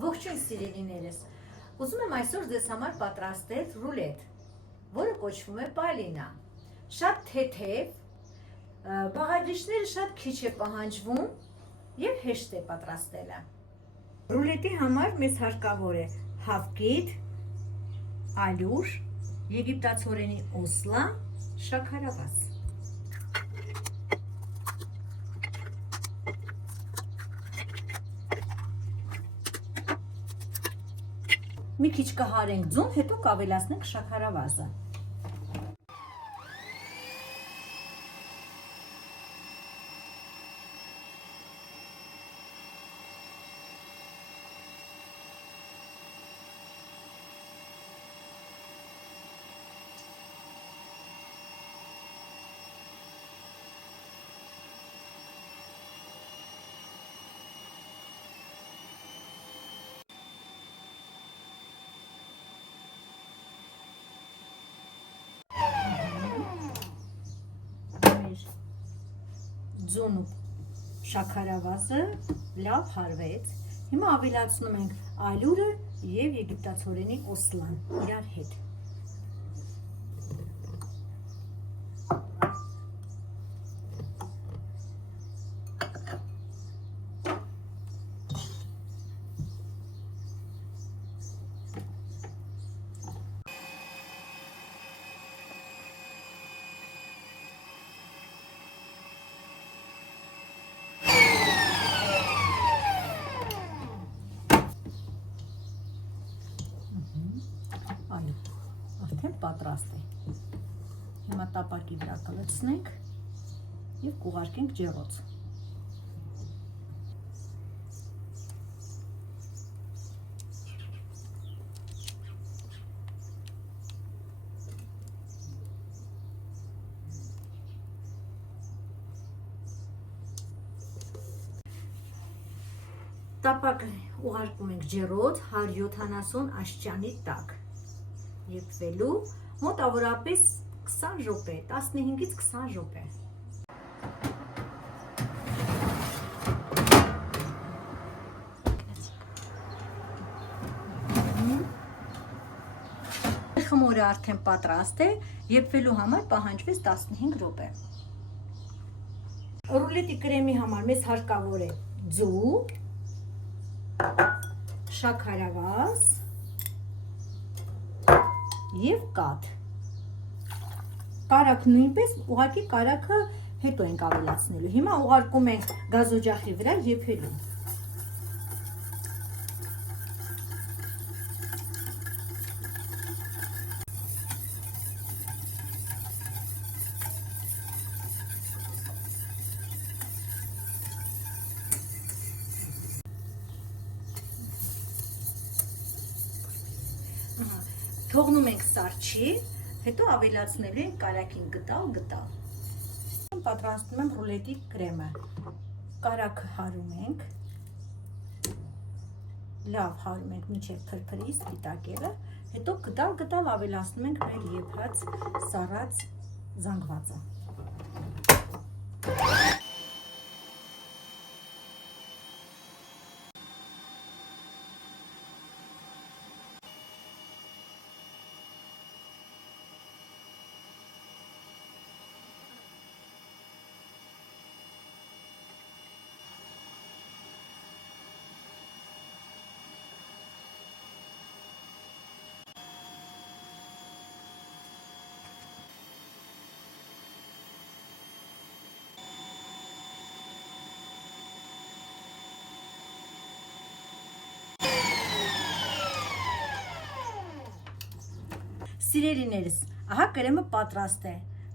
Ողջույն սիրելիներս, ուզում եմ այսօր ձեզ համար պատրաստել ռուլետ, որը կոչվում է պալինա, շատ թեթև, բաղադրիչները շատ քիչ է պահանջվում և հեշտ է պատրաստելը։ Ռուլետի համար մեզ հարկավոր է հավկիթ, ալյուր, եգիպտացորենի օսլա, շաքարավազ։ Մի քիչ կհարենք ձուն, հետո կավելացնենք շաքարավազը։ Ձուն ու շաքարավազը լավ հարվեց։ Հիմա ավելացնում ենք ալյուրը և եգիպտացորենի օսլան իրար հետ։ Արդեն պատրաստ է։ Հիմա տապակի վրա կլցնենք և կուղարկենք ջեռոց։ Տապակը ուղարկում ենք ջեռոց 170 աստիճանի տակ։ Եփվելու մոտավորապես 20 րոպե, 15-ից 20 րոպե։ Խմորը արդեն պատրաստ է, եփվելու համար պահանջվեց 15 րոպե։ Ռուլետի կրեմի համար մեզ հարկավոր է ձու, շաքարավազ և կաթ։ Կարագ նույնպես, ուղղակի կարագը հետո ենք ավելացնելու։ Հիմա ուղարկում ենք գազօջախի վրա եփելու։ Թողնում ենք սառչի, հետո ավելացնելու ենք կարագին գտալ։ Պատրաստում եմ ռուլետի կրեմը։ Կարագը հարում ենք, լավ հարում ենք մինչև փրփրի սպիտակելը, հետո գտալ ավելացնում ենք մեր եփած սառած զանգվածը։ Սիրելիներս, ահա կրեմը պատրաստ է։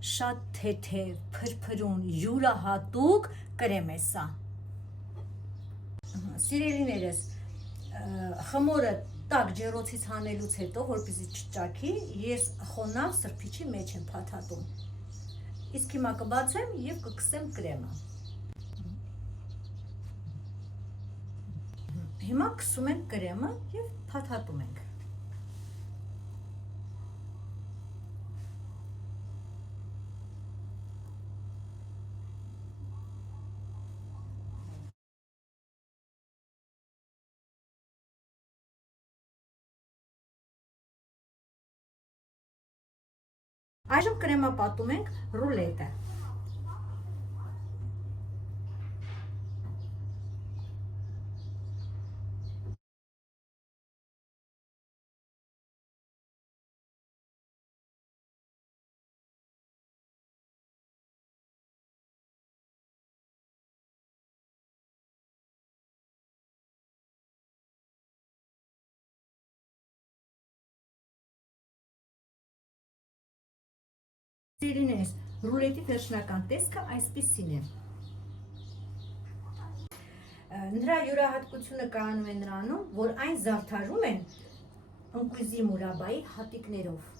Շատ թեթև, փրփրուն, յուրահատուկ կրեմ է սա։ Սիրելիներս, խմորը տաք ջեռոցից հանելուց հետո, որպեսզի չճաքի, ես խոնավ սրբիչի մեջ եմ փաթաթում։ Իսկ հիմա կբացեմ և կքսեմ կրեմը։ Հիմա քսում ենք կրեմը և փաթաթում ենք։ Այժմ կրեմապատում ենք ռուլետը։ Սիրինես, ռուլետի վերջնական տեսքը այսպիսին է։ Նրա յուրահատկությունը կայանում է նրանում, որ այն զարդարում են ընկույզի մուրաբայի հատիկներով։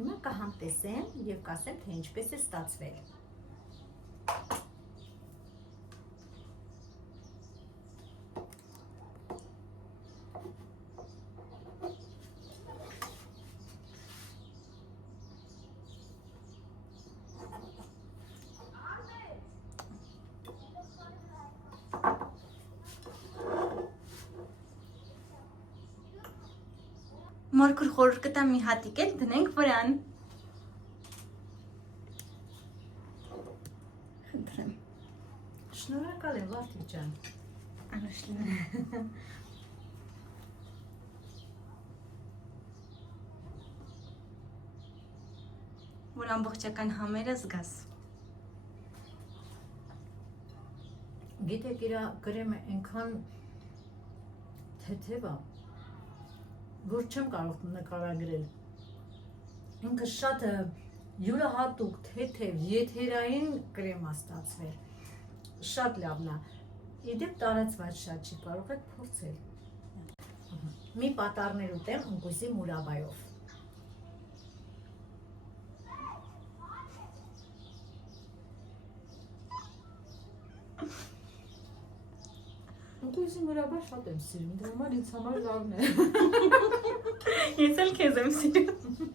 Հիմա կհամտեսեմ և կասեմ, թե ինչպես է ստացվել։ Մորքուր խորհուրդ կտամ մի հատիկ էլ դնենք վրան։ Խնդրեմ։ Շնորհակալ եմ, Վարդիկ ջան։ Անշլի։ Որ ամբողջական համերը զգաս։ Գիտեք, իր կրեմը այնքան թեթև է, որ չեմ կարող նկարագրել։ Ինքը շատ յուրահատուկ, թեթև, եթերային կրեմ է ստացվել։ Շատ լավն է։ Իդեպ տարածված շատ չի, կարող եք փորձել։ Մի պատառներ ուտեմ ընկույզի մուրաբայով։ Ընկույզի մուրաբա շատ եմ սիրում, դրա համար ինձ համար լավն է։ Ես էլ քեզ եմ սիրում։